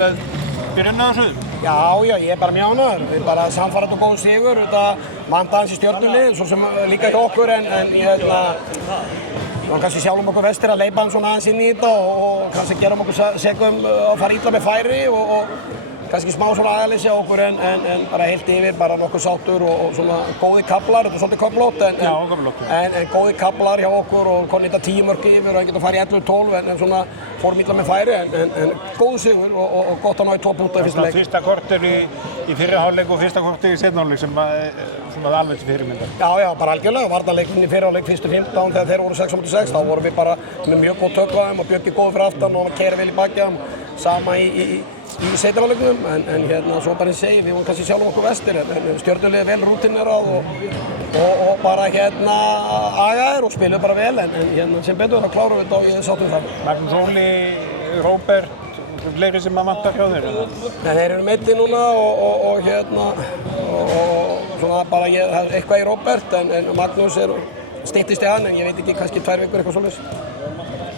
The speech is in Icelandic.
Byrjun á þessu? Já, ég bara mjög ánægður. Við bara samfærandi og góð sigur. Þetta vantaði aðeins í Stjörnunni, svo sem líka hjá okkur, en kannski sjálfum okkur vestir að leipa svona aðeins inn í þetta og kannski gerum okkur segum að fara illa með færi og kannski smá svona aðeins hjá okkur en bara heilt yfir, bara nokkuð sáttur og svona góði kaflar, þetta er svolítið köflótt en góði kaflar hjá okkur og konið þetta 10 mörk yfir og getur farið 11-12 en svona fórum illa með færi en góð sigur og gott að ná í 2 punkta í fyrsta leik. Fyrsta korter í fyrri hálfleik og fyrsta korter í seinni hálfleik sem svona alveg til fyrirmyndar. Já, bara algjörlega. Varnarleikurinn í fyrri hálfleik fyrstu 15 þegar þeir voru 6-6, þá vorum við bara með mjög góð tök á þeim og Björki góð fyrir aftan og hann keyrir vel í bakið á þeim. Sama í seinni hálfleiknum en svo bara ég segi, við vorum kannski sjálfum okkur vestir en Stjörnuliðið vel rútinerað og bara agaðir og spiluðu bara vel en sem betur þá klárum við þetta og ég sáttum það. Magnús Óli, Róbert, fleiri sem vantar hjá þér? Þeir eru meiddir núna og svona bara það eitthvað í Róbert en Magnús styttist í hann en ég veit ekki, kannski 2 vikur eitthvað svoleiðis.